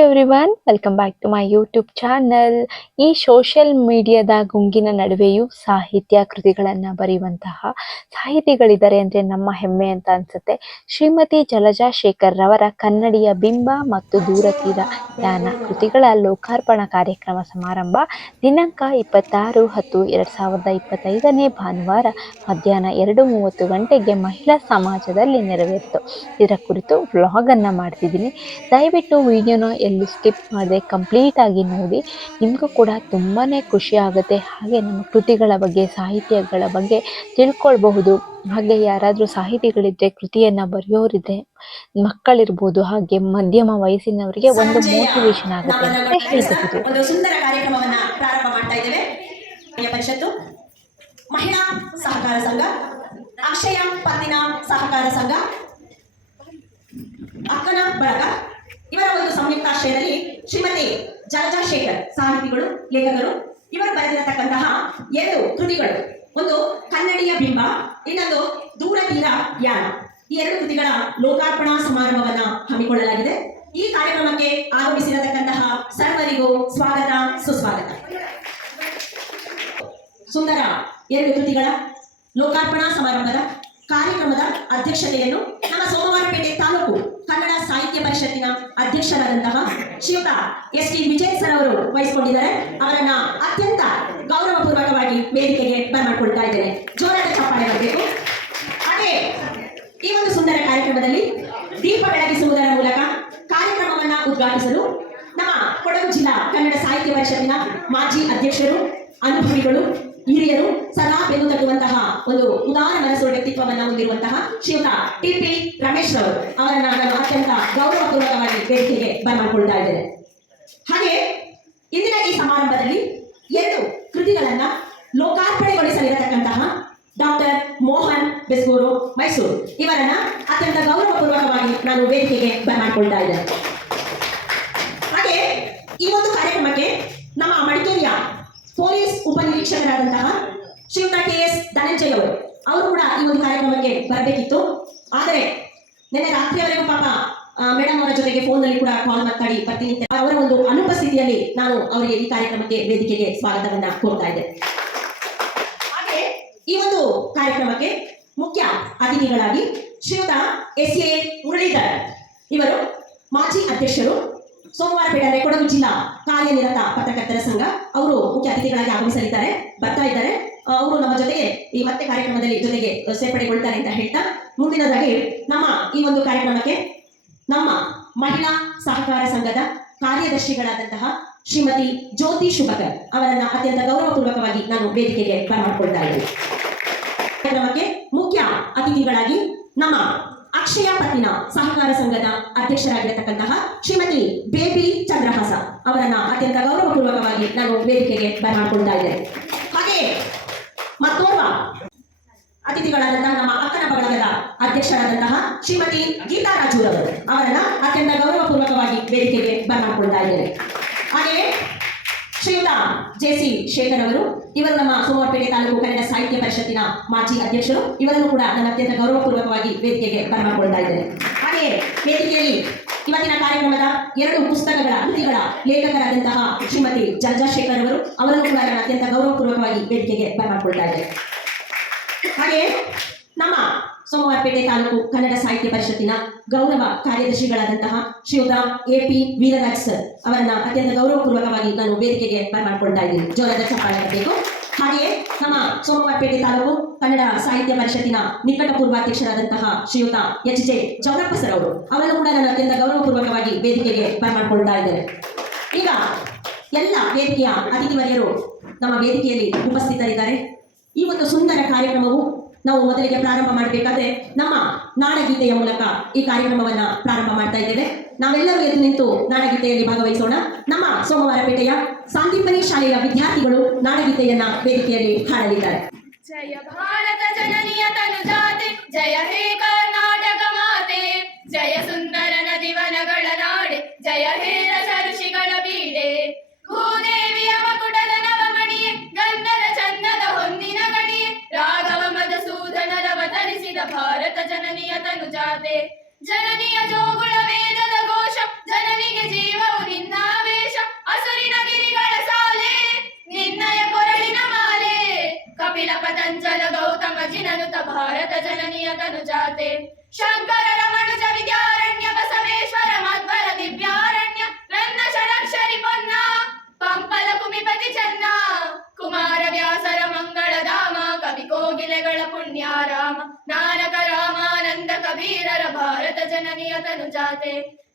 Everyone welcome back to my YouTube channel ಈ social ಮೀಡಿಯಾದ ಗುಂಗಿನ ನಡುವೆಯೂ ಸಾಹಿತ್ಯ ಕೃತಿಗಳನ್ನು ಬರೆಯುವಂತಹ ಸಾಹಿತಿಗಳಿದ್ದಾರೆ ಅಂದರೆ ನಮ್ಮ ಹೆಮ್ಮೆ ಅಂತ ಅನ್ಸುತ್ತೆ. ಶ್ರೀಮತಿ ಜಲಜಾ ಶೇಖರ್ ರವರ ಕನ್ನಡಿಯ ಬಿಂಬ ಮತ್ತು ದೂರತೀರ ಜ್ಞಾನ ಕೃತಿಗಳ ಲೋಕಾರ್ಪಣ ಕಾರ್ಯಕ್ರಮ ಸಮಾರಂಭ ದಿನಾಂಕ ಇಪ್ಪತ್ತಾರು ಹತ್ತು ಎರಡು ಸಾವಿರದ ಇಪ್ಪತ್ತೈದನೇ ಭಾನುವಾರ ಮಧ್ಯಾಹ್ನ ಎರಡು ಮೂವತ್ತು ಗಂಟೆಗೆ ಮಹಿಳಾ ಸಮಾಜದಲ್ಲಿ ನೆರವೇರಿತು. ಇದರ ಕುರಿತು ವ್ಲಾಗನ್ನು ಮಾಡ್ತಿದ್ದೀನಿ. ದಯವಿಟ್ಟು ವಿಡಿಯೋನ ಎಲ್ಲೂ ಸ್ಕಿಪ್ ಮಾಡದೆ ಕಂಪ್ಲೀಟಾಗಿ ನೋಡಿ ನಿಮಗೂ ಕೂಡ ತುಂಬಾ ಖುಷಿ ಆಗುತ್ತೆ. ಹಾಗೆ ನಮ್ಮ ಕೃತಿಗಳ ಬಗ್ಗೆ ಸಾಹಿತ್ಯಗಳ ಬಗ್ಗೆ ತಿಳ್ಕೊಳ್ಬಹುದು. ಹಾಗೆ ಯಾರಾದರೂ ಸಾಹಿತಿಗಳಿದ್ದರೆ ಕೃತಿಯನ್ನು ಬರೆಯೋರಿದ್ರೆ ಮಕ್ಕಳಿರ್ಬೋದು ಹಾಗೆ ಮಧ್ಯಮ ವಯಸ್ಸಿನವರಿಗೆ ಒಂದು ಮೋಟಿವೇಶನ್ ಆಗುತ್ತೆ ಅಂತ ಹೇಳಬಹುದು. ಒಂದು ಸುಂದರ ಕಾರ್ಯಕ್ರಮವನ್ನ ಪ್ರಾರಂಭ ಮಾಡ್ತಾ ಇದ್ದೇವೆ. ಪರಿಷತ್ತು ಮಹಿಳಾ ಸಹಕಾರ ಸಂಘ ಅಕ್ಷಯ ಪತ್ತಿನ ಸಹಕಾರ ಸಂಘ ಅಕ್ಕನ ಬಳಗ ಇವರ ಒಂದು ಸಂಯುಕ್ತಾಶ್ರಯದಲ್ಲಿ ಶ್ರೀಮತಿ ಜಲಜಾಶೇಖರ್ ಸಾಹಿತಿಗಳು, ಲೇಖಕರು, ಇವರು ಬರೆದಿರತಕ್ಕಂತಹ ಎರಡು ಕೃತಿಗಳು. ಒಂದು ಕನ್ನಡಿಯ ಬಿಂಬ, ಇನ್ನೊಂದು ದೂರತೀರ ಯಾನ. ಈ ಎರಡು ಕೃತಿಗಳ ಲೋಕಾರ್ಪಣಾ ಸಮಾರಂಭವನ್ನ ಹಮ್ಮಿಕೊಳ್ಳಲಾಗಿದೆ. ಈ ಕಾರ್ಯಕ್ರಮಕ್ಕೆ ಆಗಮಿಸಿರತಕ್ಕಂತಹ ಸರ್ವರಿಗೂ ಸ್ವಾಗತ, ಸುಸ್ವಾಗತ. ಸುಂದರ ಎರಡು ಕೃತಿಗಳ ಲೋಕಾರ್ಪಣಾ ಸಮಾರಂಭದ ಕಾರ್ಯಕ್ರಮದ ಅಧ್ಯಕ್ಷತೆಯನ್ನು ನಮ್ಮ ಸೋಮವಾರಪೇಟೆ ತಾಲೂಕು ಕನ್ನಡ ಸಾಹಿತ್ಯ ಪರಿಷತ್ತಿನ ಅಧ್ಯಕ್ಷರಾದಂತಹ ಶ್ರೀಯುತ ಎಸ್ ಟಿ ವಿಜಯ್ ಸರ್ ಅವರು ವಹಿಸಿಕೊಂಡಿದ್ದಾರೆ. ಅವರನ್ನ ಅತ್ಯಂತ ಗೌರವಪೂರ್ವಕವಾಗಿ ವೇದಿಕೆಗೆ ಬರಮಾಡಿಕೊಳ್ತಾ ಇದ್ದೇನೆ. ಜೋರಾದ ಚಪ್ಪಾಳೆ ಬರಬೇಕು. ಹಾಗೆ ಈ ಒಂದು ಸುಂದರ ಕಾರ್ಯಕ್ರಮದಲ್ಲಿ ದೀಪ ಬೆಳಗಿಸುವುದರ ಮೂಲಕ ಕಾರ್ಯಕ್ರಮವನ್ನ ಉದ್ಘಾಟಿಸಲು ನಮ್ಮ ಕೊಡಗು ಜಿಲ್ಲಾ ಕನ್ನಡ ಸಾಹಿತ್ಯ ಪರಿಷತ್ತಿನ ಮಾಜಿ ಅಧ್ಯಕ್ಷರು, ಅನುಭವಿಗಳು ಹಿರಿಯರು ಸದಾ ಬೆನ್ನು ತಟ್ಟುವಂತಹ ಒಂದು ಉದಾರ ಮನಸ್ಸು ವ್ಯಕ್ತಿತ್ವವನ್ನ ಹೊಂದಿರುವಂತಹ ಶ್ರೀಯುತ ಟಿ ಪಿ ರಮೇಶ್ ಅವರು ಅವರನ್ನ ನಾನು ಅತ್ಯಂತ ಗೌರವಪೂರ್ವಕವಾಗಿ ವೇದಿಕೆಗೆ ಬರಮಾಡಿಕೊಳ್ತಾ ಇದ್ದೇನೆ. ಹಾಗೆ ಇಂದಿನ ಈ ಸಮಾರಂಭದಲ್ಲಿ ಎರಡು ಕೃತಿಗಳನ್ನ ಲೋಕಾರ್ಪಣೆಗೊಳಿಸಲಿರತಕ್ಕಂತಹ ಡಾಕ್ಟರ್ ಮೋಹನ್ ಬೆಸ್ಗೂರು ಮೈಸೂರು ಇವರನ್ನ ಅತ್ಯಂತ ಗೌರವಪೂರ್ವಕವಾಗಿ ನಾನು ವೇದಿಕೆಗೆ ಬರಮಾಡಿಕೊಳ್ತಾ ಇದ್ದೇನೆ. ಹಾಗೆ ಈ ಒಂದು ಕಾರ್ಯಕ್ರಮಕ್ಕೆ ನಮ್ಮ ಮಡಿಕೇರಿಯ ಪೊಲೀಸ್ ಉಪನಿರೀಕ್ಷಕರಾದಂತಹ ಶ್ರೀಯುತ ಕೆ ಎಸ್ ಧನಂಜಯ್ ಅವರು ಅವರು ಕೂಡ ಈ ಒಂದು ಕಾರ್ಯಕ್ರಮಕ್ಕೆ ಬರಬೇಕಿತ್ತು. ಆದರೆ, ನಿನ್ನೆ ರಾತ್ರಿಯವರೆಗೂ ಪಾಪ ಮೇಡಮ್ ಅವರ ಜೊತೆಗೆ ಫೋನ್ನಲ್ಲಿ ಕೂಡ ಕಾಲ್ ಮಾತಾಡಿ ಬರ್ತೀನಿ ಅವರ ಒಂದು ಅನುಪಸ್ಥಿತಿಯಲ್ಲಿ ನಾನು ಅವರಿಗೆ ಈ ಕಾರ್ಯಕ್ರಮಕ್ಕೆ ವೇದಿಕೆಗೆ ಸ್ವಾಗತವನ್ನ ಕೋರ್ತಾ ಇದ್ದೆ. ಹಾಗೆ ಈ ಒಂದು ಕಾರ್ಯಕ್ರಮಕ್ಕೆ ಮುಖ್ಯ ಅತಿಥಿಗಳಾಗಿ ಶ್ರೀಯುತ ಎಸ್ ಎ ಮುರಳೀಧರ್ ಇವರು, ಮಾಜಿ ಅಧ್ಯಕ್ಷರು ಸೋಮವಾರಪೇಟೆ ಅಂದರೆ ಕೊಡಗು ಜಿಲ್ಲಾ ಕಾರ್ಯನಿರತ ಪತ್ರಕರ್ತರ ಸಂಘ, ಅವರು ಮುಖ್ಯ ಅತಿಥಿಗಳಾಗಿ ಆಗಮಿಸಲಿದ್ದಾರೆ, ಬರ್ತಾ ಇದ್ದಾರೆ. ಅವರು ನಮ್ಮ ಜೊತೆಗೆ ಈ ಮತ್ತೆ ಕಾರ್ಯಕ್ರಮದಲ್ಲಿ ಜೊತೆಗೆ ಸೇರ್ಪಡೆಗೊಳ್ತಾರೆ ಅಂತ ಹೇಳ್ತಾ ಮುಂದಿನದಾಗಿ ನಮ್ಮ ಈ ಒಂದು ಕಾರ್ಯಕ್ರಮಕ್ಕೆ ನಮ್ಮ ಮಹಿಳಾ ಸಹಕಾರ ಸಂಘದ ಕಾರ್ಯದರ್ಶಿಗಳಾದಂತಹ ಶ್ರೀಮತಿ ಜ್ಯೋತಿ ಶುಭಕರ್ ಅವರನ್ನ ಅತ್ಯಂತ ಗೌರವಪೂರ್ವಕವಾಗಿ ನಾನು ವೇದಿಕೆಗೆ ಬರಮಾಡ್ಕೊಳ್ತಾ ಇದ್ದೀನಿ. ಕಾರ್ಯಕ್ರಮಕ್ಕೆ ಮುಖ್ಯ ಅತಿಥಿಗಳಾಗಿ ನಮ್ಮ ಅಕ್ಷಯ ಪತ್ತಿನ ಸಹಕಾರ ಸಂಘದ ಅಧ್ಯಕ್ಷರಾಗಿರತಕ್ಕಂತಹ ಶ್ರೀಮತಿ ಬೇಬಿ ಚಂದ್ರಹಾಸ ಅವರನ್ನ ಅತ್ಯಂತ ಗೌರವಪೂರ್ವಕವಾಗಿ ನಾನು ವೇದಿಕೆಗೆ ಬರಮಾಡ್ಕೊಳ್ತಾ ಇದ್ದೇನೆ. ಹಾಗೆ ಮತ್ತೋರ್ವ ಅತಿಥಿಗಳಾದಂತಹ ನಮ್ಮ ಅಕ್ಕನ ಬಳಗದ ಅಧ್ಯಕ್ಷರಾದಂತಹ ಶ್ರೀಮತಿ ಗೀತಾ ರಾಜೂರವರು. ಅವರನ್ನ ಅತ್ಯಂತ ಗೌರವಪೂರ್ವಕವಾಗಿ ವೇದಿಕೆಗೆ ಬರ್ಮಾಡ್ಕೊಳ್ತಾ ಇದ್ದೇನೆ. ಹಾಗೆಯೇ ಶ್ರೀಯುತ ಜೆ ಸಿ ಶೇಖರ್ ಅವರು, ಇವರು ನಮ್ಮ ಸೋಮವಾರಪೇಟೆ ತಾಲೂಕು ಕನ್ನಡ ಸಾಹಿತ್ಯ ಪರಿಷತ್ತಿನ ಮಾಜಿ ಅಧ್ಯಕ್ಷರು. ಇವರನ್ನು ಕೂಡ ನಾನು ಅತ್ಯಂತ ಗೌರವಪೂರ್ವಕವಾಗಿ ವೇದಿಕೆಗೆ ಬರ್ಮಾಡ್ಕೊಳ್ತಾ ಇದ್ದೇನೆ. ಹಾಗೆಯೇ ವೇದಿಕೆಯಲ್ಲಿ ಇವತ್ತಿನ ಕಾರ್ಯಕ್ರಮದ ಎರಡು ಪುಸ್ತಕಗಳ ಕೃತಿಗಳ ಲೇಖಕರಾದಂತಹ ಶ್ರೀಮತಿ ಜಲಜಾಶೇಖರ್ ಅವರು, ಅವರನ್ನು ಕೂಡ ಅತ್ಯಂತ ಗೌರವಪೂರ್ವಕವಾಗಿ ವೇದಿಕೆಗೆ ಬರಮಾಡ್ಕೊಳ್ತಾ ಇದ್ದೇನೆ. ಹಾಗೆ ನಮ್ಮ ಸೋಮವಾರಪೇಟೆ ತಾಲೂಕು ಕನ್ನಡ ಸಾಹಿತ್ಯ ಪರಿಷತ್ತಿನ ಗೌರವ ಕಾರ್ಯದರ್ಶಿಗಳಾದಂತಹ ಶ್ರೀಯುತ ಎ ಪಿ ವೀರರಾಜ್ ಸರ್ ಅವರನ್ನ ಅತ್ಯಂತ ಗೌರವಪೂರ್ವಕವಾಗಿ ನಾನು ವೇದಿಕೆಗೆ ಬರಮಾಡ್ಕೊಳ್ತಾ ಇದ್ದೀನಿ. ಜೋರದ ಚಪ್ಪಾಳೆ ಬರಬೇಕು ಹಾಗೆಯೇ ನಮ್ಮ ಸೋಮವಾರಪೇಟೆ ತಾಲೂಕು ಕನ್ನಡ ಸಾಹಿತ್ಯ ಪರಿಷತ್ತಿನ ನಿಕಟ ಪೂರ್ವಾಧ್ಯಕ್ಷರಾದಂತಹ ಶ್ರೀಯುತ ಎಚ್ ಜೆ ಚೌರಪ್ಪ ಸರ್ ಅವರು, ಅವರನ್ನು ಕೂಡ ನಾನು ಅತ್ಯಂತ ಗೌರವಪೂರ್ವಕವಾಗಿ ವೇದಿಕೆಗೆ ಬರಮಾಡಿಕೊಳ್ತಾ ಇದ್ದೇನೆ. ಈಗ ಎಲ್ಲ ವೇದಿಕೆಯ ಅತಿಥಿವರ್ಯರು ನಮ್ಮ ವೇದಿಕೆಯಲ್ಲಿ ಉಪಸ್ಥಿತರಿದ್ದಾರೆ. ಈ ಒಂದು ಸುಂದರ ಕಾರ್ಯಕ್ರಮವು ನಾವು ಮೊದಲಿಗೆ ಪ್ರಾರಂಭ ಮಾಡಬೇಕಾದ್ರೆ ನಮ್ಮ ನಾಡಗೀತೆಯ ಮೂಲಕ ಈ ಕಾರ್ಯಕ್ರಮವನ್ನ ಪ್ರಾರಂಭ ಮಾಡ್ತಾ ಇದ್ದೇವೆ. ನಾವೆಲ್ಲರೂ ಎದ್ದು ನಿಂತು ನಾಡಗೀತೆಯಲ್ಲಿ ಭಾಗವಹಿಸೋಣ. ನಮ್ಮ ಸೋಮವಾರಪೇಟೆಯ ಸಾಂದೀಪನಿ ಶಾಲೆಯ ವಿದ್ಯಾರ್ಥಿಗಳು ನಾಡಗೀತೆಯನ್ನ ವೇದಿಕೆಯಲ್ಲಿ ಹಾಡಲಿದ್ದಾರೆ. ಜಯ ಭಾರತ ಜನನಿಯ ತನುಜಾತೆ, ಜಯ ಹೇ ಕರ್ನಾಟಕ. ಜಾತೆ ಶಂಕರ ರಮಣುಜ ವಿದ್ಯಾರಣ್ಯ, ಬಸವೇಶ್ವರ ಮಧ್ವರ ದಿವ್ಯಾರಣ್ಯ, ನನ್ನ ಷಡಕ್ಷರಿ ಪೊನ್ನ, ಪಂಪಲ ಕುಮಿಪತಿ ಚೆನ್ನ, ಕುಮಾರ ವ್ಯಾಸರ ಮಂಗಳ ಧಾಮ, ಕವಿ ಕೋಗಿಲೆಗಳ ಪುಣ್ಯಾರಾಮ, ನಾನಕ ರಾಮಾನಂದ ಕಬೀರರ ಭಾರತ ಜನನಿಯ ತನುಜಾತೆ. ತೈಲಪ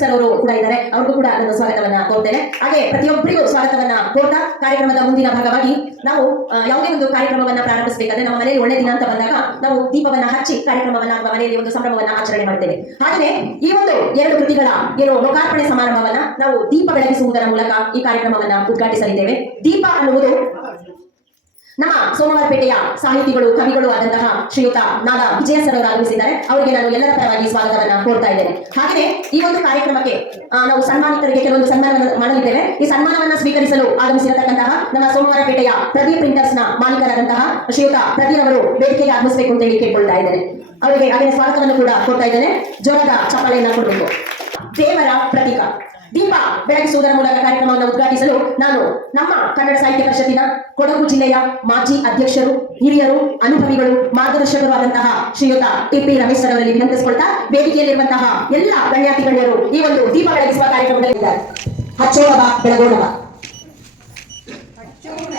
ಸರ್ ಅವರು ಕೂಡ ಇದ್ದಾರೆ. ಅವ್ರಿಗೂ ಕೂಡ ನಾನು ಸ್ವಾಗತವನ್ನ ಕೋರ್ತೇನೆ. ಹಾಗೆ ಪ್ರತಿಯೊಬ್ಬರಿಗೂ ಸ್ವಾಗತವನ್ನ ಕೋರ್ತಾ ಕಾರ್ಯಕ್ರಮದ ಮುಂದಿನ ಭಾಗವಾಗಿ ನಾವು ಯಾವುದೇ ಒಂದು ಕಾರ್ಯಕ್ರಮವನ್ನ ಪ್ರಾರಂಭಿಸಬೇಕಾದ್ರೆ ನಮ್ಮ ಮನೆಯಲ್ಲಿ ಒಳ್ಳೆ ದಿನ ಅಂತ ಬಂದಾಗ ನಾವು ದೀಪವನ್ನ ಹಚ್ಚಿ ಕಾರ್ಯಕ್ರಮವನ್ನ ಅಥವಾ ಮನೆಯಲ್ಲಿ ಒಂದು ಸಂಭ್ರಮವನ್ನ ಆಚರಣೆ ಮಾಡ್ತೇವೆ ಹಾಗೆ ಈ ಒಂದು ಎರಡು ಕೃತಿಗಳ ಏನು ಲೋಕಾರ್ಪಣೆ ಸಮಾರಂಭವನ್ನ ನಾವು ದೀಪ ಬೆಳಗಿಸುವುದರ ಮೂಲಕ ಈ ಕಾರ್ಯಕ್ರಮವನ್ನ ಉದ್ಘಾಟಿಸಲಿದ್ದೇವೆ. ದೀಪ ಅನ್ನುವುದು ನಮ್ಮ ಸೋಮವಾರಪೇಟೆಯ ಸಾಹಿತಿಗಳು, ಕವಿಗಳು ಆದಂತಹ ಶ್ರೀಯುತ ನಾಗ ವಿಜಯ ಸರ್ ಅವರು ಆಗಮಿಸಿದ್ದಾರೆ. ಅವರಿಗೆ ನಾನು ಎಲ್ಲರ ಪರವಾಗಿ ಸ್ವಾಗತವನ್ನ ಕೋರ್ತಾ ಇದ್ದೇನೆ. ಹಾಗೆಯೇ ಈ ಒಂದು ಕಾರ್ಯಕ್ರಮಕ್ಕೆ ನಾವು ಸನ್ಮಾನಿತರಿಗೆ ಕೆಲವೊಂದು ಸನ್ಮಾನ ಮಾಡಲಿದ್ದೇವೆ. ಈ ಸನ್ಮಾನವನ್ನು ಸ್ವೀಕರಿಸಲು ಆಗಮಿಸಿರತಕ್ಕಂತಹ ನಮ್ಮ ಸೋಮವಾರಪೇಟೆಯ ಪ್ರತಿ ಪ್ರಿಂಟರ್ಸ್ನ ಮಾಲೀಕರಾದಂತಹ ಶ್ರೀಯುತ ಪ್ರತಿ ಅವರು ವೇದಿಕೆಗೆ ಆಗಮಿಸಬೇಕು ಅಂತ ಹೇಳಿ ಕೇಳ್ಕೊಳ್ತಾ ಇದ್ದೇನೆ. ಅವರಿಗೆ ಹಾಗೆ ಸ್ವಾಗತವನ್ನು ಕೂಡ ಕೊಡ್ತಾ ಇದ್ದೇನೆ. ಜ್ವರದ ಚಪ್ಪಾಳೆಯನ್ನ ಕೊಡಬೇಕು. ದೇವರ ಪ್ರತೀಕ. ದೀಪ ಬೆಳಗಿಸುವುದರ ಮೂಲಕ ಕಾರ್ಯಕ್ರಮವನ್ನು ಉದ್ಘಾಟಿಸಲು ನಾನು ನಮ್ಮ ಕನ್ನಡ ಸಾಹಿತ್ಯ ಪರಿಷತ್ತಿನ ಕೊಡಗು ಜಿಲ್ಲೆಯ ಮಾಜಿ ಅಧ್ಯಕ್ಷರು, ಹಿರಿಯರು, ಅನುಭವಿಗಳು, ಮಾರ್ಗದರ್ಶಕರಾದಂತಹ ಶ್ರೀಯುತ ಟಿಪಿ ರಮೇಶ್ ಸರ್ ಅವರಲ್ಲಿ ವಿನಂತಿಸಿಕೊಳ್ತಾ ವೇದಿಕೆಯಲ್ಲಿರುವಂತಹ ಎಲ್ಲ ಗಣ್ಯಾತಿ ಗಣ್ಯರು ಈ ಒಂದು ದೀಪ ಬೆಳಗಿಸುವ ಕಾರ್ಯಕ್ರಮದಲ್ಲಿ ಇದ್ದಾರೆ. ಹಚ್ಚೋಣ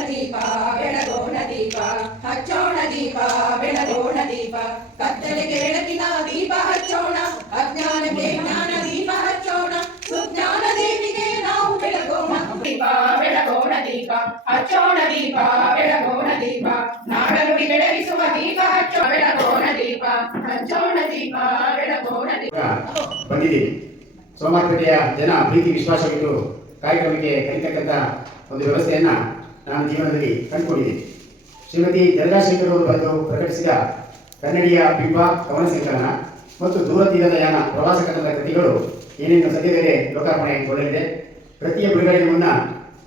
ದೀಪ, ಬೆಳಗೋಣ ದೀಪ, ಹಚ್ಚೋಣ ದೀಪ, ಬೆಳಗೋಣ ದೀಪ. ಕತ್ತಲೆಗೆ ಬೆಳಕಿನ ದೀಪ ಹಚ್ಚೋಣ ಅಜ್ಞಾನಕ್ಕೆ ದೀಪ ಬೆಳಗೋಣ ದೀಪ ನಾಡನುಡಿ ಬೆಳಗಿಸುವ ದೀಪ ಹಚ್ಚೋ ಬೆಳಗೋಣ ದೀಪ ಹಚ್ಚೋಣ ದೀಪ ಬೆಳಗೋಣ ದೀಪ ಬಂದಿದ್ದೀವಿ. ಸೋಮಾರ್ಪೇಟೆಯ ಜನ ಪ್ರೀತಿ ವಿಶ್ವಾಸವಿಟ್ಟು ಕಾರ್ಯಕ್ರಮಕ್ಕೆ ಕಲಿತಕ್ಕಂಥ ಒಂದು ವ್ಯವಸ್ಥೆಯನ್ನ ನಾನು ಜೀವನದಲ್ಲಿ ಕಂಡುಕೊಂಡಿದ್ದೀನಿ. ಶ್ರೀಮತಿ ಜಲಜಾಶೇಖರ್ ಅವರು ಬಂದು ಪ್ರಕಟಿಸಿದ ಕನ್ನಡಿಯ ಬಿಂಬ ಕವನ ಸಂಕಲನ ಮತ್ತು ದೂರ ತೀರದ ಯಾನ ಪ್ರವಾಸ ಕನ್ನಡದ ಕೃತಿಗಳು ಏನೇನು ಸದ್ಯದಲ್ಲೇ ಲೋಕಾರ್ಪಣೆಗೊಳ್ಳಲಿದೆ. ಪ್ರತಿಯ ಬಿಡುಗಡೆಗೆ ಮುನ್ನ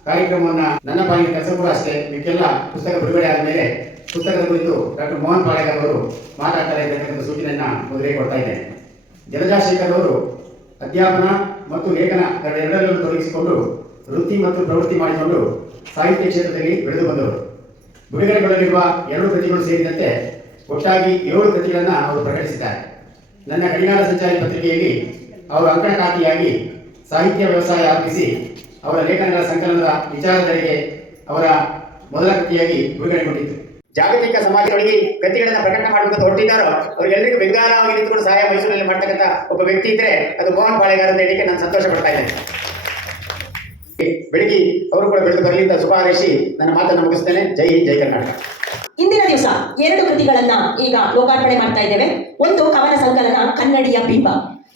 ಕಾರ್ಯಕ್ರಮವನ್ನ ನನ್ನ ಬಾಯಿಗೆ ಕೆಲಸ ಕೂಡ ಅಷ್ಟೇ. ಇದಕ್ಕೆಲ್ಲ ಪುಸ್ತಕ ಬಿಡುಗಡೆ ಆದಮೇಲೆ ಪುಸ್ತಕದ ಕುರಿತು ಡಾಕ್ಟರ್ ಮೋಹನ್ ಪಾಳೇಕರ್ ಅವರು ಮಾತಾಡ್ತಾರೆ ಅಂತಕ್ಕಂಥ ಸೂಚನೆಯನ್ನು ಮೊದಲೇ ಕೊಡ್ತಾ ಇದ್ದೇನೆ. ಜಲಜಾಶೇಖರ್ ಅವರು ಅಧ್ಯಾಪನ ಮತ್ತು ಲೇಖನ ಎರಡರಲ್ಲೂ ತೊಡಗಿಸಿಕೊಂಡು ವೃತ್ತಿ ಮತ್ತು ಪ್ರವೃತ್ತಿ ಮಾಡಿಕೊಂಡು ಸಾಹಿತ್ಯ ಕ್ಷೇತ್ರದಲ್ಲಿ ಬೆಳೆದು ಬಂದವರು. ಬಿಡುಗಡೆಗೊಳ್ಳಲಿರುವ ಎರಡು ಕೃತಿಗಳು ಸೇರಿದಂತೆ ಒಟ್ಟಾಗಿ ಏಳು ಕೃತಿಗಳನ್ನು ಅವರು ಪ್ರಕಟಿಸಿದ್ದಾರೆ. ನನ್ನ ಗಡಿನಾಡ ಸಂಚಾರಿ ಪತ್ರಿಕೆಯಲ್ಲಿ ಅವರು ಅಂಕಣಕಾತಿಯಾಗಿ ಸಾಹಿತ್ಯ ವ್ಯವಸಾಯ ಆರಂಭಿಸಿ ಅವರ ಲೇಖನಗಳ ಸಂಕಲನದ ವಿಚಾರಧಾರೆಗೆ ಅವರ ಮೊದಲ ಕೃತಿಯಾಗಿ ಬಿಡುಗಡೆಗೊಂಡಿತ್ತು ಜಾಗತಿಕ ಸಮಾಜದೊಳಗೆ ಕೃತಿಗಳನ್ನ ಪ್ರಕಟ ಮಾಡಬೇಕಂತ ಹೊರಟಿದ್ದಾರೋ ಅವರಿಗೆಲ್ಲರಿಗೂ ಬೆಂಗಾಲವಾಗಿ ನಿಂತುಕೊಂಡು ಸಹಾಯ ಮೈಸೂರಿನಲ್ಲಿ ಮಾಡ್ತಕ್ಕಂಥ ಒಬ್ಬ ವ್ಯಕ್ತಿ ಇದ್ರೆ ಅದು ಮೋಹನ್ ಪಾಳೆಗಾರ ಅಂತ ಹೇಳಿಕ್ಕೆ ನಾನು ಸಂತೋಷ ಪಡ್ತಾ ಇದ್ದೇನೆ. ಬೆಳಿಗ್ಗೆ ಅವರು ಕೂಡ ಬೆಳೆದು ಬರಲಿ ಅಂತ ಶುಭ ಹಾರೈಸಿ ನನ್ನ ಮಾತನ್ನು ಮುಗಿಸ್ತೇನೆ. ಜೈ ಹಿಂದ್ ಜೈ ಕರ್ನಾಟಕ. ಇಂದಿನ ದಿವಸ ಎರಡು ಕೃತಿಗಳನ್ನ ಈಗ ಲೋಕಾರ್ಪಣೆ ಮಾಡ್ತಾ ಇದ್ದೇವೆ. ಒಂದು ಕವನ ಸಂಕಲನ ಕನ್ನಡಿಯ ಬಿಂಬ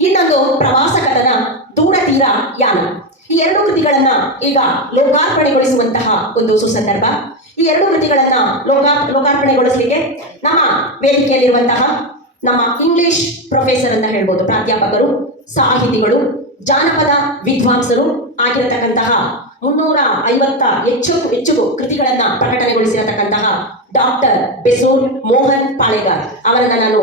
ಇನ್ನೊಂದು ಪ್ರವಾಸ ಕಥನ ದೂರ ತೀರ ಯಾನ. ಈ ಎರಡು ಕೃತಿಗಳನ್ನ ಈಗ ಲೋಕಾರ್ಪಣೆಗೊಳಿಸುವಂತಹ ಒಂದು ಸುಸಂದರ್ಭ. ಈ ಎರಡು ಕೃತಿಗಳನ್ನ ಲೋಕಾ, ಲೋಕಾರ್ಪಣೆಗೊಳಿಸಲಿಕ್ಕೆ ನಮ್ಮ ವೇದಿಕೆಯಲ್ಲಿರುವಂತಹ ನಮ್ಮ ಇಂಗ್ಲಿಷ್ ಪ್ರೊಫೆಸರ್ ಅಂತ ಹೇಳ್ಬೋದು, ಪ್ರಾಧ್ಯಾಪಕರು, ಸಾಹಿತಿಗಳು, ಜಾನಪದ ವಿದ್ವಾಂಸರು ಆಗಿರತಕ್ಕಂತಹ ಮುನ್ನೂರ ಐವತ್ತ ಹೆಚ್ಚು ಹೆಚ್ಚು ಕೃತಿಗಳನ್ನ ಪ್ರಕಟಣೆಗೊಳಿಸಿರತಕ್ಕಂತಹ ಡಾಕ್ಟರ್ ಬೆಸೂರ್ ಮೋಹನ್ ಪಾಳೆಗಾರ್ ಅವರನ್ನ ನಾನು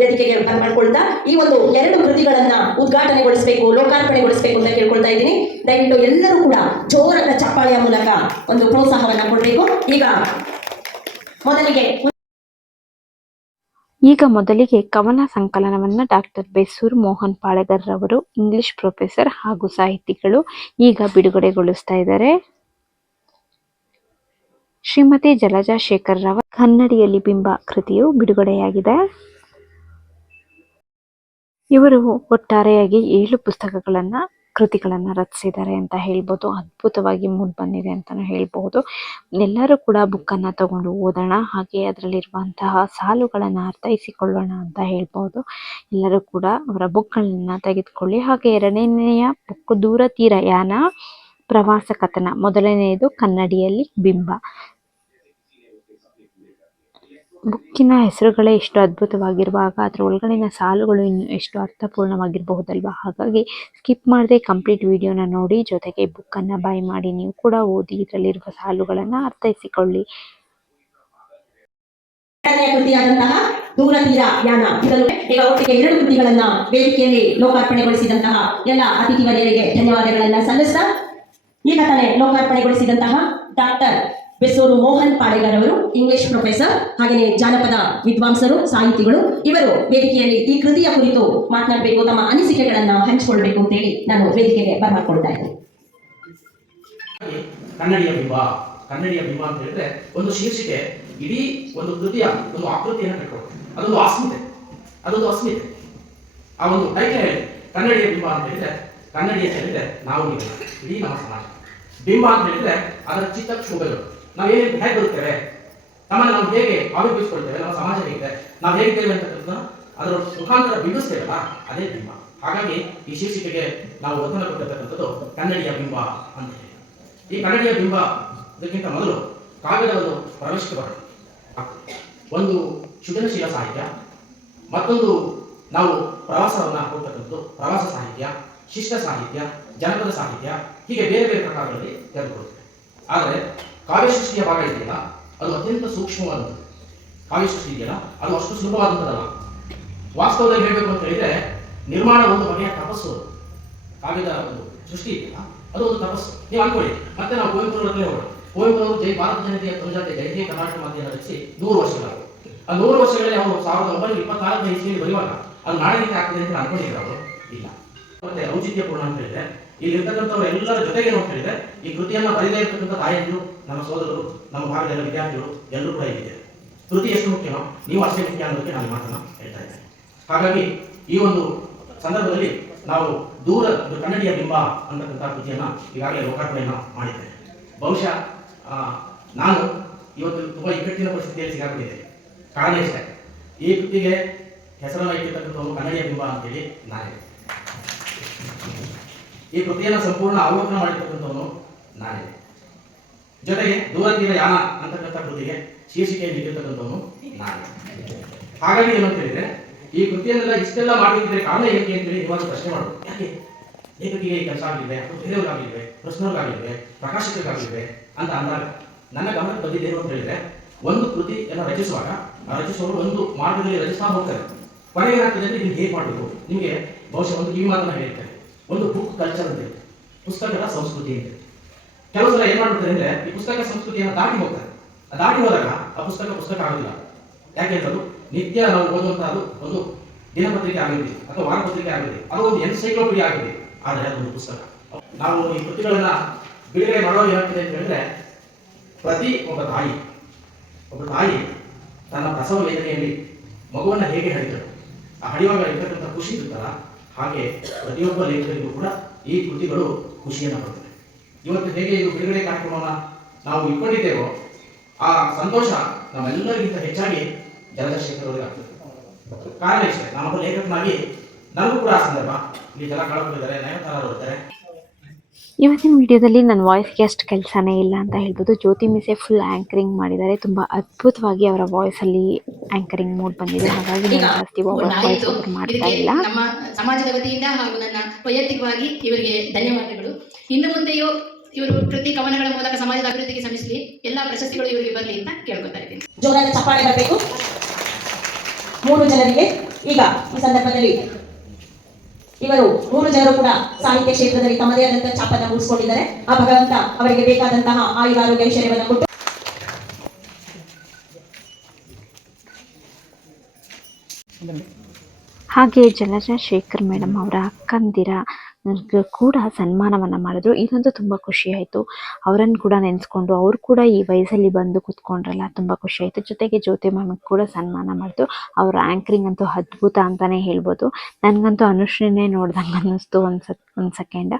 ವೇದಿಕೆಗೆ ಬರ್ಕೊಳ್ತಾ ಈ ಒಂದು ಎರಡು ಕೃತಿಗಳನ್ನ ಉದ್ಘಾಟನೆಗೊಳಿಸಬೇಕು, ಲೋಕಾರ್ಪಣೆಗೊಳಿಸಬೇಕು ಅಂತ ಕೇಳ್ಕೊಳ್ತಾ ಇದ್ದೀನಿ. ದಯವಿಟ್ಟು ಎಲ್ಲರೂ ಕೂಡ ಜೋರದ ಚಪ್ಪಾಳೆಯ ಮೂಲಕ ಒಂದು ಪ್ರೋತ್ಸಾಹವನ್ನ ಕೊಡಬೇಕು. ಈಗ ಮೊದಲಿಗೆ ಈಗ ಮೊದಲಿಗೆ ಕವನ ಸಂಕಲನವನ್ನ ಡಾಕ್ಟರ್ ಬೆಸೂರ್ ಮೋಹನ್ ಪಾಳೆಗರ್ ಅವರು ಇಂಗ್ಲಿಷ್ ಪ್ರೊಫೆಸರ್ ಹಾಗೂ ಸಾಹಿತಿಗಳು ಈಗ ಬಿಡುಗಡೆಗೊಳಿಸ್ತಾ ಇದ್ದಾರೆ. ಶ್ರೀಮತಿ ಜಲಜಾ ಶೇಖರ್ ರವರ ಕನ್ನಡಿಯಲ್ಲಿ ಬಿಂಬ ಕೃತಿಯು ಬಿಡುಗಡೆಯಾಗಿದೆ. ಇವರು ಒಟ್ಟಾರೆಯಾಗಿ ಏಳು ಪುಸ್ತಕಗಳನ್ನ, ಕೃತಿಗಳನ್ನು ರಚಿಸಿದ್ದಾರೆ ಅಂತ ಹೇಳ್ಬೋದು. ಅದ್ಭುತವಾಗಿ ಮೂಡ್ ಬಂದಿದೆ ಅಂತಲೂ ಹೇಳ್ಬಹುದು ಎಲ್ಲರೂ ಕೂಡ ಬುಕ್ಕನ್ನು ತಗೊಂಡು ಓದೋಣ, ಹಾಗೆ ಅದರಲ್ಲಿರುವಂತಹ ಸಾಲುಗಳನ್ನು ಅರ್ಥೈಸಿಕೊಳ್ಳೋಣ ಅಂತ ಹೇಳ್ಬೋದು. ಎಲ್ಲರೂ ಕೂಡ ಅವರ ಬುಕ್ಗಳನ್ನ ತೆಗೆದುಕೊಳ್ಳಿ. ಹಾಗೆ ಎರಡನೆಯ ಬುಕ್ ದೂರ ತೀರ ಯಾನ ಪ್ರವಾಸ ಕಥನ ಮೊದಲನೆಯದು ಕನ್ನಡಿಯಲ್ಲಿ ಬಿಂಬ. ಬುಕ್ಕಿನ ಹೆಸರುಗಳೇ ಎಷ್ಟು ಅದ್ಭುತವಾಗಿರುವಾಗ ಅದರ ಒಳಗಡೆನ ಸಾಲುಗಳು ಇನ್ನು ಎಷ್ಟು ಅರ್ಥಪೂರ್ಣವಾಗಿರಬಹುದಲ್ವಾ? ಹಾಗಾಗಿ ಸ್ಕಿಪ್ ಮಾಡದೆ ಕಂಪ್ಲೀಟ್ ವಿಡಿಯೋನ ನೋಡಿ, ಜೊತೆಗೆ ಬುಕ್ಕನ್ನು ಬೈ ಮಾಡಿ, ನೀವು ಕೂಡ ಓದಿ ಇದರಲ್ಲಿರುವ ಸಾಲುಗಳನ್ನು ಅರ್ಥೈಸಿಕೊಳ್ಳಿ. ಕೃತಿಯಾದಂತಹ ದೂರ ತೀರ ಯಾನ. ಇದನ್ನು ಈಗ ಒಟ್ಟಿಗೆ ಎರಡು ಕೃತಿಗಳನ್ನ ವೇದಿಕೆಯಲ್ಲಿ ಲೋಕಾರ್ಪಣೆಗೊಳಿಸಿದಂತಹ ಎಲ್ಲ ಅತಿಥಿ ವರ್ಯರಿಗೆ ಧನ್ಯವಾದಗಳನ್ನ ಸಲ್ಲಿಸ್ತಾ, ಈಗ ತಾನೇ ಲೋಕಾರ್ಪಣೆಗೊಳಿಸಿದಂತಹ ಡಾಕ್ಟರ್ ಬೆಸೂರು ಮೋಹನ್ ಪಾಡೇಗಾರ್ ಅವರು ಇಂಗ್ಲಿಷ್ ಪ್ರೊಫೆಸರ್ ಹಾಗೆಯೇ ಜಾನಪದ ವಿದ್ವಾಂಸರು, ಸಾಹಿತಿಗಳು, ಇವರು ವೇದಿಕೆಯಲ್ಲಿ ಈ ಕೃತಿಯ ಕುರಿತು ಮಾತನಾಡಬೇಕು, ತಮ್ಮ ಅನಿಸಿಕೆಗಳನ್ನ ಹಂಚಿಕೊಳ್ಬೇಕು ಅಂತೇಳಿ ನಾನು ವೇದಿಕೆಗೆ ಬರಮಾಡ್ಕೊಳ್ತಾ ಇದ್ದೀನಿ. ಕನ್ನಡಿಯ ಬಿಂಬ ಕನ್ನಡಿಯ ಬಿಂಬ ಅಂತ ಹೇಳಿದ್ರೆ ಒಂದು ಶೀರ್ಷಿಕೆ, ಇಡೀ ಒಂದು ಕೃತಿಯ ಒಂದು ಆಕೃತಿಯನ್ನು ಕಟ್ಕೊಳ್ಳುತ್ತೆ ಅದೊಂದು ಅಸ್ಮಿತೆ ಅದೊಂದು ಅಸ್ಮಿತೆ. ಆ ಒಂದು ಹೇಳಿ, ಕನ್ನಡಿಯ ಬಿಂಬ ಅಂತ ಹೇಳಿದ್ರೆ ಕನ್ನಡಿ ಅಂತ ಹೇಳಿದ್ರೆ ನೀವು ಇಡೀ ನಮ್ಮ ಸಮಾಜ. ಬಿಂಬ ಅಂತ ಹೇಳಿದ್ರೆ ಅದರ ಚಿತ್ತ ಕ್ಷೋಭೆಗಳು ನಾವು ಹೇಗೆ ಹೇಗೆ ಬರುತ್ತೇವೆ ನಮ್ಮನ್ನು ನಾವು ಹೇಗೆ ಆರೋಪಿಸ್ಕೊಳ್ತೇವೆ ನಮ್ಮ ಸಮಾಜ ಹೇಗಿದೆ? ನಾವು ಹೇಗಿದ್ದೇವೆ ಅಂತಕ್ಕಂಥ ಅದರ ಮುಖಾಂತರ ಬಿಂಬಿಸ್ತೇವಲ್ಲ, ಅದೇ ಬಿಂಬ. ಹಾಗಾಗಿ ಈ ಶೀರ್ಷಿಕೆಗೆ ನಾವು ಒತ್ತಡ ಕೊಟ್ಟಿರ್ತಕ್ಕಂಥದ್ದು ಕನ್ನಡಿಯ ಬಿಂಬ ಅಂತ ಹೇಳಿ. ಈ ಕನ್ನಡಿಯ ಬಿಂಬ ಇದಕ್ಕಿಂತ ಮೊದಲು ಕಾವ್ಯದ ಒಂದು ಪ್ರವೇಶಕ್ಕೆ ಒಂದು ಸೃಜನಶೀಲ ಸಾಹಿತ್ಯ, ಮತ್ತೊಂದು ನಾವು ಪ್ರವಾಸವನ್ನು ಹೋಗ್ತಕ್ಕಂಥದ್ದು ಪ್ರವಾಸ ಸಾಹಿತ್ಯ, ಶಿಷ್ಟ ಸಾಹಿತ್ಯ, ಜನಪದ ಸಾಹಿತ್ಯ, ಹೀಗೆ ಬೇರೆ ಬೇರೆ ಪ್ರಕಾರಗಳಲ್ಲಿ ತೆಗೆದುಕೊಳ್ತೇವೆ ಆದರೆ ಕಾವ್ಯ ಸೃಷ್ಟಿಯ ಭಾಗ ಇದೆಯಲ್ಲ? ಅದು ಅತ್ಯಂತ ಸೂಕ್ಷ್ಮವಾದದ್ದು. ಕಾವ್ಯಸೃಷ್ಟಿ ಇದೆಯಲ್ಲ? ಅದು ಅಷ್ಟು ಸುಲಭವಾದಂಥದ್ದಲ್ಲ. ವಾಸ್ತವದಲ್ಲಿ ಹೇಳಬೇಕು ಅಂತ ಹೇಳಿದ್ರೆ, ನಿರ್ಮಾಣ ಒಂದು ಬಗೆಯ ತಪಸ್ಸು. ಕಾವ್ಯದ ಒಂದು ಸೃಷ್ಟಿ ಇದೆಯಲ್ಲ, ಅದು ಒಂದು ತಪಸ್ಸು. ನೀವು ಅನ್ಕೊಳ್ಳಿ. ಮತ್ತೆ ನಾವು ಕುವೆಂಪುರವರಲ್ಲೇ ಹೋಗೋಣ. ಕುವೆಂಪುರವರು ಜೈ ಭಾರತ ಜನತೆಯ ಧ್ವಜತೆ ಜೈ ಜೈ ಕರ್ನಾಟಕ ಮಾಧ್ಯಮ ರಚಿಸಿ ನೂರು ವರ್ಷಗಳು. ಆ ನೂರು ವರ್ಷಗಳಲ್ಲಿ ಅವರು ಸಾವಿರದ ಒಂಬೈನೂರ ಇಪ್ಪತ್ತಾರನೇ ಇಸ್ವಿಯಲ್ಲಿ ಬರೆಯುವಾಗ, ಅದು ನಾಳೆಗೆ ಆಗ್ತದೆ ಅಂತ ಅನ್ಕೊಂಡಿದ್ರು ಅವರು ಇಲ್ಲ. ಮತ್ತೆ ಔಚಿತ್ಯಪೂರ್ಣ ಅಂತ ಹೇಳಿದ್ರೆ ಇಲ್ಲಿ ಇರ್ತಕ್ಕಂಥವ್ರು ಎಲ್ಲರ ಜೊತೆಗೆ ನೋಡ್ತಿದ್ರೆ ಈ ಕೃತಿಯನ್ನ ಬರೀದೇ ಇರ್ತಕ್ಕಂಥ ತಾಯಂದಿರು ನಮ್ಮ ಸೋದರರು, ನಮ್ಮ ಭಾಗದ ವಿದ್ಯಾರ್ಥಿಗಳು ಎಲ್ಲರೂ ಕೂಡ ಇಲ್ಲಿದೆ ಕೃತಿ ಎಷ್ಟು ಮುಖ್ಯನೋ ನೀವು ಅಷ್ಟೇ ಮುಖ್ಯ ಅನ್ನೋದಕ್ಕೆ ನಾನು ಮಾತನ್ನ ಹೇಳ್ತಾ ಇದ್ದೇನೆ. ಹಾಗಾಗಿ ಈ ಒಂದು ಸಂದರ್ಭದಲ್ಲಿ ನಾವು ದೂರ ಕನ್ನಡಿಯ ಬಿಂಬ ಅಂತಕ್ಕಂಥ ಕೃತಿಯನ್ನ ಈಗಾಗಲೇ ಲೋಕಾರ್ಪಣೆಯನ್ನ ಮಾಡಿದ್ದೇನೆ ಬಹುಶಃ ನಾನು ಇವತ್ತು ತುಂಬಾ ಇಕ್ಕಟ್ಟಿನ ಪರಿಸ್ಥಿತಿಯಲ್ಲಿ ಸಿಗಾಕೊಂಡಿದ್ದೇನೆ. ಕಾರಣ ಇಷ್ಟೇ. ಈ ಕೃತಿಗೆ ಹೆಸರನ್ನು ಇಟ್ಟಿರ್ತಕ್ಕಂಥವ್ರು ಕನ್ನಡಿಯ ಬಿಂಬ ಅಂತೇಳಿ ನಾನೇ ಈ ಕೃತಿಯನ್ನು ಸಂಪೂರ್ಣ ಅವಲೋಕನ ಮಾಡಿರ್ತಕ್ಕಂಥವನು ನಾನೇ. ಜೊತೆಗೆ ದೂರದಿನ ತೀರ ಯಾನ ಅಂತಕ್ಕಂಥ ಕೃತಿಗೆ ಶೀರ್ಷಿಕೆಯನ್ನು ಇಟ್ಟಿರ್ತಕ್ಕಂಥವನು ನಾನೇ. ಹಾಗಾಗಿ ಏನಂತ ಹೇಳಿದ್ರೆ, ಈ ಕೃತಿಯನ್ನೆಲ್ಲ ಇಷ್ಟೆಲ್ಲ ಮಾಡಿದ್ರೆ ಕಾರಣ ಏನಕ್ಕೆ ಅಂತೇಳಿ ಇವಾಗ ಪ್ರಶ್ನೆ ಮಾಡು ಯಾಕೆ? ಲೇಖಕಿಗೆ ಈ ಕೆಲಸ ಆಗಲಿದೆ ಅಥವಾ ಬೇರೆಯವ್ರಿಗಾಗಲಿವೆ ಪ್ರಶ್ನವ್ರಿಗಾಗಲಿವೆ ಪ್ರಕಾಶಕರಿಗಾಗಲಿವೆ ಅಂತ ಅಂದಾಗ ನನ್ನ ಗಮನಕ್ಕೆ ಬಂದಿದ್ದೇನು ಅಂತ ಹೇಳಿದ್ರೆ, ಒಂದು ಕೃತಿ ಎಲ್ಲ ರಚಿಸುವಾಗ, ಆ ರಚಿಸುವವರು ಒಂದು ಮಾರ್ಗದಲ್ಲಿ ರಚಿಸ್ತಾ ಹೋಗ್ತಾರೆ. ಕೊನೆಗೆ ಏನಾಗ್ತದೆ ನೀವು ಹೇಗೆ ಮಾಡಬೇಕು? ನಿಮಗೆ ಬಹುಶಃ ಒಂದು ಈ ಮಾತನ್ನ ಹೇಳ್ತಾರೆ ಒಂದು ಬುಕ್ ಕಲ್ಚರ್ ಇದೆ. ಪುಸ್ತಕದ ಸಂಸ್ಕೃತಿ ಇದೆ. ಕೆಲವು ಸಲ ಏನ್ ಮಾಡ್ಬಿಡ್ತಾರೆ ಅಂದ್ರೆ, ಈ ಪುಸ್ತಕ ಸಂಸ್ಕೃತಿಯನ್ನು ದಾಟಿ ಹೋಗ್ತಾರೆ. ದಾಟಿ ಹೋದಾಗ ಆ ಪುಸ್ತಕ ಪುಸ್ತಕ ಆಗೋದಿಲ್ಲ. ಯಾಕೆ ಅಂತಂದು ನಿತ್ಯ ನಾವು ಓದುವಂತಹದ್ದು ಒಂದು ದಿನಪತ್ರಿಕೆ ಆಗಿದೆ ಅಥವಾ ವಾರಪತ್ರಿಕೆ ಆಗಿದೆ ಅದು ಒಂದು ಎನ್ಸೈಕ್ಲೋಪೀಡಿಯಾ ಆಗಿದೆ ಆದರೆ ಅದೊಂದು ಪುಸ್ತಕ. ನಾವು ಈ ಕೃತಿಗಳನ್ನ ಬಿಡುಗಡೆ ಮಾಡೋ ಏನಾಗ್ತದೆ ಅಂತ ಹೇಳಿದ್ರೆ, ಪ್ರತಿ ಒಬ್ಬ ತಾಯಿ ಒಬ್ಬ ತಾಯಿ ತನ್ನ ಪ್ರಸವ ವೇದನೆಯಲ್ಲಿ ಮಗುವನ್ನ ಹೇಗೆ ಹಡಿತಳು ಆ ಹಡಿಯುವಾಗ ಇರ್ತಕ್ಕಂಥ ಖುಷಿ ಇರುತ್ತಲ್ಲ ಹಾಗೆ ಪ್ರತಿಯೊಬ್ಬ ಲೇಖಕರಿಗೂ ಕೂಡ ಈ ಕೃತಿಗಳು ಖುಷಿಯನ್ನು ಕೊಡ್ತವೆ ಇವತ್ತು ಹೇಗೆ ಇದು ಬಿಡುಗಡೆ ಕಾರ್ಯಕ್ರಮವನ್ನು ನಾವು ಇಟ್ಕೊಂಡಿದ್ದೇವೋ, ಆ ಸಂತೋಷ ನಮ್ಮೆಲ್ಲರಿಗಿಂತ ಹೆಚ್ಚಾಗಿ ಜಲದಶೇಖರ್ ಅವರಿಗೆ ಆಗ್ತದೆ. ಕಾರಣ ಇಷ್ಟೇ, ನಾನೊಬ್ಬ ಲೇಖಕನಾಗಿ ನನಗೂ ಕೂಡ ಆ ಸಂದರ್ಭ. ಇಲ್ಲಿ ಜಲ ಕಳ್ಕೊಂಡಿದ್ದಾರೆ ನಯನತಾರ ಇರ್ತಾರೆ ಇವತ್ತಿನ ವಿಡಿಯೋದಲ್ಲಿ ನನ್ನ ವಾಯ್ಸ್ಗೆ ಅಷ್ಟು ಕೆಲಸನೇ ಇಲ್ಲ ಅಂತ ಹೇಳ್ಬೋದು. ಜ್ಯೋತಿ ಮಿಸೆ ಫುಲ್ ಆ್ಯಂಕರಿಂಗ್ ಮಾಡಿದ್ದಾರೆ. ತುಂಬ ಅದ್ಭುತವಾಗಿ ಅವರ ವಾಯ್ಸಲ್ಲಿ ಆ್ಯಂಕರಿಂಗ್ ಮೂಡ್ ಬಂದಿದೆ. ಹಾಗಾಗಿ ನಾನು ಜಾಸ್ತಿ ವಾಯ್ಸ್ ಓವರ್ ಮಾಡ್ತಾ ಇಲ್ಲ. ನಮ್ಮ ಸಮಾಜದ ವತಿಯಿಂದ ಹಾಗೂ ನನ್ನ ವೈಯಕ್ತಿಕವಾಗಿ ಇವರಿಗೆ ಧನ್ಯವಾದಗಳು. ಇನ್ನು ಮುಂದೆಯೂ ಇವರು ಕೃತಿ ಕವನಗಳ ಮೂಲಕ ಸಮಾಜದ ಅಭಿವೃದ್ಧಿಗೆ ಶ್ರಮಿಸಲಿ. ಎಲ್ಲಾ ಪ್ರಶಸ್ತಿಗಳು ಇವರಿಗೆ ಬರಲಿ ಅಂತ ಕೇಳ್ಕೊತಾ ಇದ್ದೀನಿ. ಜೋರಾಗಿ ಚಪ್ಪಾಳೆ ಬರಬೇಕು. ಮೂರು ಜನರಿಗೆ ಈಗ ಈ ಸಂದರ್ಭದಲ್ಲಿ ಇವರು ಮೂರು ಜನರು ಕೂಡ ಸಾಹಿತ್ಯ ಕ್ಷೇತ್ರದಲ್ಲಿ ತಮ್ಮದೇ ಆದಂತಹ ಛಾಪನ್ನ ಮೂಡಿಸಿಕೊಂಡಿದ್ದಾರೆ. ಆ ಭಗವಂತ ಅವರಿಗೆ ಬೇಕಾದಂತಹ ಆಯುರಾರೋಗ್ಯ ಐಶ್ವರ್ಯವನ್ನು ಕೊಟ್ಟು ಹಾಗೆ ಜಲಜ ಶೇಖರ್ ಮೇಡಮ್ ಅವರ ಅಕ್ಕಂದಿರ ಕೂಡ ಸನ್ಮಾನವನ್ನು ಮಾಡಿದ್ರು. ಇದಂತೂ ತುಂಬ ಖುಷಿ ಆಯಿತು. ಅವರನ್ನು ಕೂಡ ನೆನೆಸ್ಕೊಂಡು ಅವರು ಕೂಡ ಈ ವಯಸ್ಸಲ್ಲಿ ಬಂದು ಕೂತ್ಕೊಂಡ್ರಲ್ಲ, ತುಂಬ ಖುಷಿ ಜೊತೆಗೆ ಜ್ಯೋತಿ ಮ್ಯಾಮಿಗೆ ಕೂಡ ಸನ್ಮಾನ ಮಾಡಿದ್ರು ಅವ್ರ ಆ್ಯಂಕರಿಂಗ್ ಅಂತೂ ಅದ್ಭುತ ಅಂತಲೇ ಹೇಳ್ಬೋದು. ನನಗಂತೂ ಅನುಶ್ರೀನೇ ನೋಡ್ದಂಗೆ ಅನ್ನಿಸ್ತು ಒಂದು ಒಂದು ಸೆಕೆಂಡ್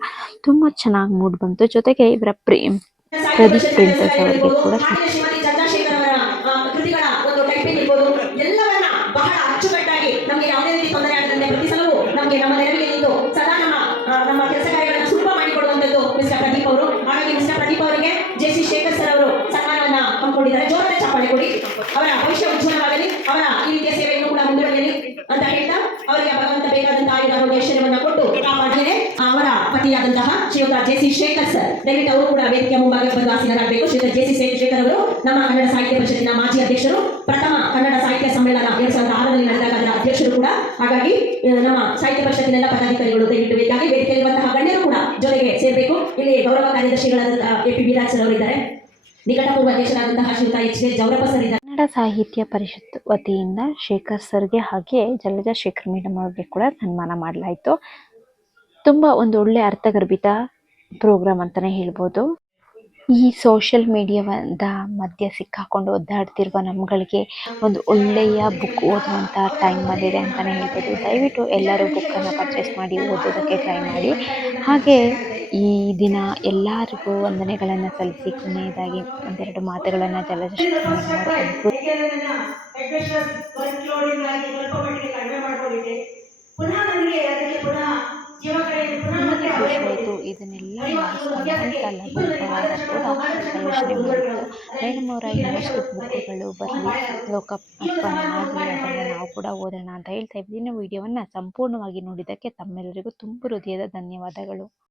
ತುಂಬ ಚೆನ್ನಾಗಿ ಮೂಡ್ ಬಂತು. ಜೊತೆಗೆ ಇವರ ಪ್ರೇಮ್, ಪ್ರದೀಪ್ ಪ್ರಿನ್ಸಸ್ ಅವರಿಗೆ ಕೂಡ ಎಲ್ಲವನ್ನ ಬಹಳ ಅಚ್ಚುಕಟ್ಟಾಗಿ ನಮಗೆ ಯಾವುದೇ ರೀತಿ ತೊಂದರೆ ಪ್ರತಿ ನಮಗೆ ನಮ್ಮ ನೆರವಿಗೆ ನಿಂತು ಸದಾ ನಮ್ಮ ಕೆಲಸ ಕಾರ್ಯಗಳನ್ನು ಸುಲಭ ಮಾಡಿಕೊಡುವಂತದ್ದು ಮಿಸ್ಟರ್ ಪ್ರದೀಪ್ ಅವರು. ಹಾಗಾಗಿ ಮಿಸ್ಟರ್ ಪ್ರದೀಪ್ ಅವರಿಗೆ ಜೆ ಸಿ ಶೇಖರ್ ಸರ್ ಅವರು ಸನ್ಮಾನವನ್ನ ಹಮ್ಮಿಕೊಂಡಿದ್ದಾರೆ. ಜೋರ ಚಪ್ಪಾಳೆ ಕೊಡಿ. ಅವರ ಭವಿಷ್ಯ ಉಜ್ವಲವಾಗಲಿ. ಅವರ ಈ ರೀತಿಯ ಸೇವೆಯನ್ನು ಕೂಡ ಮುಂದುವರಿಯಲಿ ಅಂತ ಹೇಳ್ತಾ ಅವರಿಗೆ ಭಗವಂತ ಬೇಕಾದಂತಹ ಆಯುಧ ಐಶ್ವರ್ಯವನ್ನ ಕೊಟ್ಟು ಕಾಪಾಡಿದರೆ ಅವರ ಪತಿಯಾದಂತಹ ಶ್ರೀಯುತ ಜೆ ಸಿ ಶೇಖರ್ ಸರ್. ದಯವಿಟ್ಟು ಅವರು ಕೂಡ ವೇದಿಕೆಯ ಮುಂಭಾಗ ಬಂದು ಆಸೀನರಾಗಬೇಕು. ಶ್ರೀಯುತ ಜೆ ಸಿ ಶೇಖರ್ ಅವರು ನಮ್ಮ ಕನ್ನಡ ಸಾಹಿತ್ಯ ಪರಿಷತ್ತಿನ ಮಾಜಿ ಅಧ್ಯಕ್ಷರು, ಪ್ರಥಮ ಕನ್ನಡ ಸಾಹಿತ್ಯ ಸಮ್ಮೇಳನ ಎರಡ್ ಸಾವಿರದ ಆರರಲ್ಲಿ ನಡೆದಾಗ ಅದರ ಅಧ್ಯಕ್ಷರು ಕೂಡ. ಹಾಗಾಗಿ ನಮ್ಮ ಸಾಹಿತ್ಯ ಪರಿಷತ್ತಿನೆಲ್ಲ ಪದಾಧಿಕಾರಿಗಳು ದಯವಿಟ್ಟು ವೇದಿಕೆ ವೇದಿಕೆಯಲ್ಲಿರುವಂತಹ ಗಣ್ಯರು ಕೂಡ ಜೊತೆಗೆ ಸೇರಬೇಕು. ಇಲ್ಲಿ ಗೌರವ ಕಾರ್ಯದರ್ಶಿಗಳಾದಂತಹ ಎ ಪಿ ವಿರಾಜ್ ಸರ್ ಅವರಿದ್ದಾರೆ ನಿಕಟಪೂರ್ವ ಅಧ್ಯಕ್ಷರಾದಂತಹ ಶ್ರೀಯುತ ಎಚ್ ಕೆ ಜೌರಪ್ಪ ಸರ್ ಇದ್ದಾರೆ. ಕನ್ನಡ ಸಾಹಿತ್ಯ ಪರಿಷತ್ ವತಿಯಿಂದ ಶೇಖರ್ ಸರ್ಗೆ ಹಾಗೆ ಜಲಜಾ ಶೇಖರ್ ಮೇಡಮ್ ಅವ್ರಿಗೆ ಕೂಡ ಸನ್ಮಾನ ಮಾಡಲಾಯಿತು. ತುಂಬ ಒಂದು ಒಳ್ಳೆ ಅರ್ಥಗರ್ಭಿತ ಪ್ರೋಗ್ರಾಮ್ ಅಂತಲೇ ಹೇಳ್ಬೋದು. ಈ ಸೋಷಿಯಲ್ ಮೀಡಿಯಾದ ಮಧ್ಯ ಸಿಕ್ಕಾಕೊಂಡು ಒದ್ದಾಡ್ತಿರುವ ನಮ್ಗಳಿಗೆ ಒಂದು ಒಳ್ಳೆಯ ಬುಕ್ ಓದುವಂತ ಟೈಮ್ ಬಂದಿದೆ ಅಂತಾನೆ ಹೇಳ್ಬೋದು. ದಯವಿಟ್ಟು ಎಲ್ಲರೂ ಬುಕ್ಕನ್ನು ಪರ್ಚೇಸ್ ಮಾಡಿ ಓದೋದಕ್ಕೆ ಟ್ರೈ ಮಾಡಿ. ಹಾಗೆ ಈ ದಿನ ಎಲ್ಲರಿಗೂ ವಂದನೆಗಳನ್ನು ಸಲ್ಲಿಸಿ ಕೊನೆಯದಾಗಿ ಒಂದೆರಡು ಮಾತುಗಳನ್ನು ಮಾಡ್ಕೊಂಡಿದ್ದೆ. ಪುನಃ ನನಗೆ ಅದಕ್ಕೆ ಪುನಃ ಜೀವ ಕಡೆಯಿಂದ ಪುನಃ ಮತ್ತೆ ಖುಷಿ ಆಯಿತು ಇದನ್ನೆಲ್ಲ ಆಲೋಚನೆ ಮಾಡಿತ್ತು ಮೇಡಮ್ ಇನ್ನಷ್ಟು ಬುಕ್ಗಳು ಬರಲಿ. ಲೋಕಾರ್ಪಣೆ ಆಗಲಿ ಅದನ್ನು ನಾವು ಕೂಡ ಓದೋಣ ಅಂತ ಹೇಳ್ತಾ ಇದ್ದೀನಿ ವಿಡಿಯೋವನ್ನು ಸಂಪೂರ್ಣವಾಗಿ ನೋಡಿದ್ದಕ್ಕೆ ತಮ್ಮೆಲ್ಲರಿಗೂ ತುಂಬ ಹೃದಯದ ಧನ್ಯವಾದಗಳು.